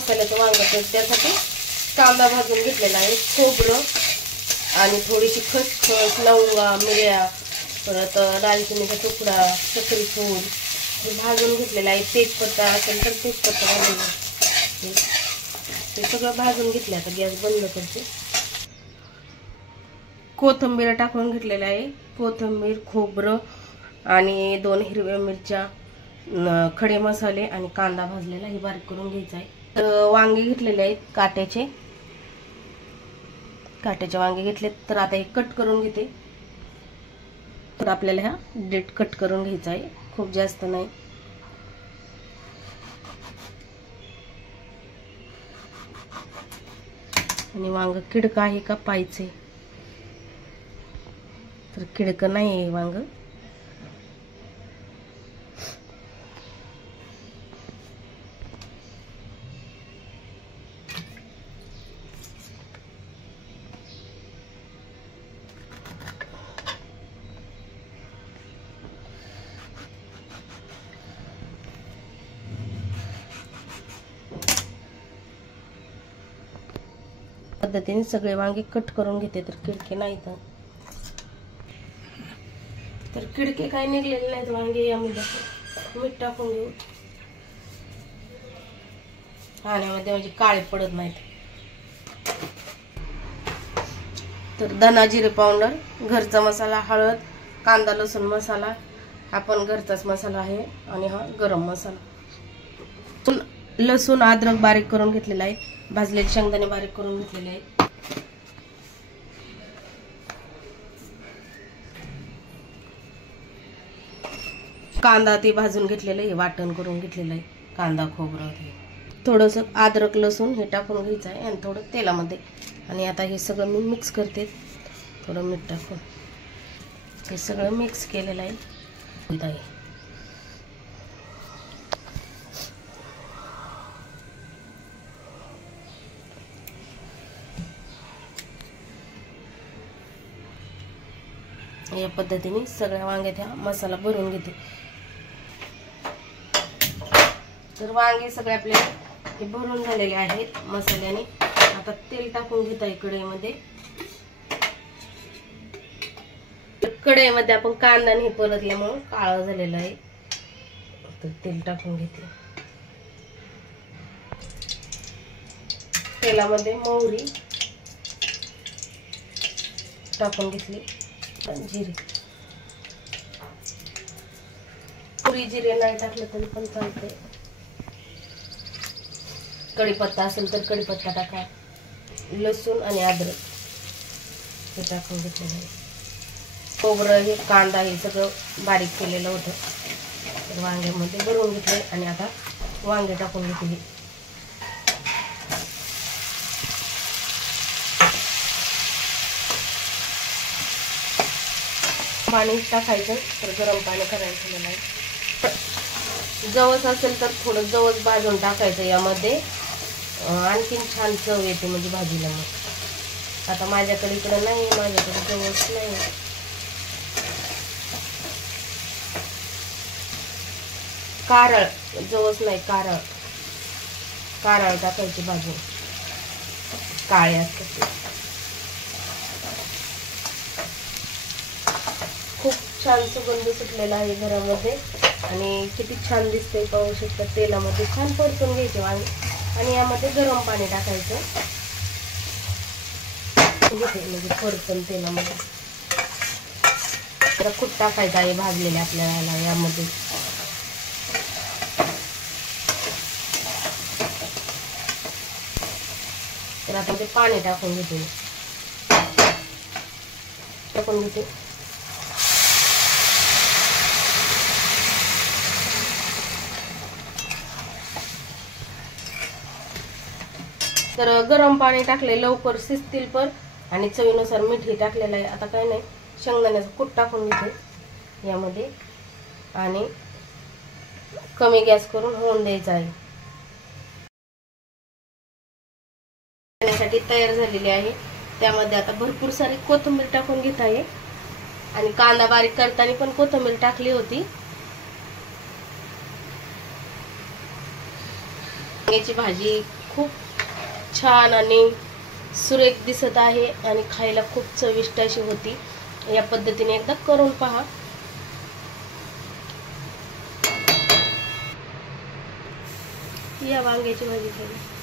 मसाल्याचं वांग, तर त्यासाठी कांदा भाजून घेतलेला आहे, खोबरं आणि थोडीशी खसखस, लवंगा, मिऱ्या, परत दालचिनीचा तुकडा, चक्री फूल हे भाजून घेतलेलं आहे. तेजपत्ता असेल तर तेजपत्ता भाजून ते सगळं भाजून घेतलं. आता गॅस बंद करते. कोथिंबीर टाकून घेतलेलं आहे. कोथिंबीर, खोबरं आणि 2 हिरव्या मिरच्या, खडे मसाले आणि कांदा भाजलेला हे बारीक करून घ्यायचा आहे. तर वांगे घेतलेले आहेत काट्याचे वांगे घेतलेत. तर आता हे कट करून घेते. तर आपल्याला हा डेट कट करून घ्यायचा आहे, खूप जास्त नाही. आणि वांग किडका आहे का पाहायचे, तर किडकं नाही आहे वांग. पद्धतीने सगळे वांगे कट करून घेते, तर किडके नाही. तर किडके काही निघलेले नाहीत वांगे. यामध्ये मीठ टाकून घेऊ पाण्यामध्ये, म्हणजे काळे पडत नाहीत. तर धना जिरे पावडर, घरचा मसाला, हळद, कांदा लसूण मसाला हा पण घरचाच मसाला आहे. आणि हा गरम मसाला. लसूण अद्रक बारीक करून घेतलेला आहे. भाजलेले शेंगदाणे बारीक करून घेतलेले आहे. कांदा ते भाजून घेतलेलं आहे, वाटण करून घेतलेलं आहे. कांदा, खोबरं, थोडंसं अद्रक लसूण हे टाकून घ्यायचं आहे आणि थोडं तेलामध्ये. आणि आता हे सगळं मी मिक्स करते. थोडं मीठ टाकून हे सगळं मिक्स केलेलं आहे. या पद्धतीने सगळ्या वांग्यात हा मसाला भरून घेते. तर वांगे सगळे आपले हे भरून झालेले आहेत मसाल्याने. आता तेल टाकून घेत आहे कढईमध्ये. कढईमध्ये आपण कांदा नाही परतल्यामुळे काळा झालेला आहे. तर तेल टाकून घेते. तेलामध्ये मोहरी टाकून घेतली, जिरे. पुरी जिरे नाही टाकलं तरी पण चालते. कढीपत्ता असेल तर कढीपत्ता टाका. लसूण आणि अद्रक हे टाकून घेतलेलं आहे. खोबरं हे कांदा हे सगळं बारीक केलेलं होतं, तर वांग्यामध्ये भरून घेतले. आणि आता वांगे टाकून घेतली. पाणी टाकायचं, तर गरम पाणी करायचं नाही. जवस असेल तर थोडं जवस भाजून टाकायचं यामध्ये, आणखीन छान चव येते म्हणजे भाजीला. मग आता माझ्याकडे इकडं नाही, माझ्याकडे जवस नाही. कारळ, जवस नाही, कारळ टाकायची भाजून, काळे असतात. खूप छान सुगंध सुटलेला आहे घरामध्ये आणि किती छान दिसते पाहू शकता. तेलामध्ये छान परतून घ्यायचे वांगे आणि यामध्ये गरम पाणी टाकायचं, म्हणजे परतून तेलामध्ये. तर खूप टाकायचं आहे भाजलेले आपल्याला यामध्ये. तर आता ते पाणी टाकून घेते. तर गरम पाणी टाकले, लवकर शिजतील पण. आणि चवीनुसार मीठ हे टाकलेलं आहे. आता काय नाही, शेंगदाण्याचं कूट टाकून घेते यामध्ये आणि कमी गॅस करून होऊन द्यायचा आहे. तयार झालेली आहे. त्यामध्ये आता भरपूर सारी कोथिंबीर टाकून घेत आहे. आणि कांदा बारीक करताना पण कोथिंबीर टाकली होती. वांग्याची भाजी खूप छान आणि सुरेख दिसत आहे आणि खायला खूप चविष्ट अशी होती. या पद्धतीने एकदा करून पहा. या वांग्याची भाजी खायला.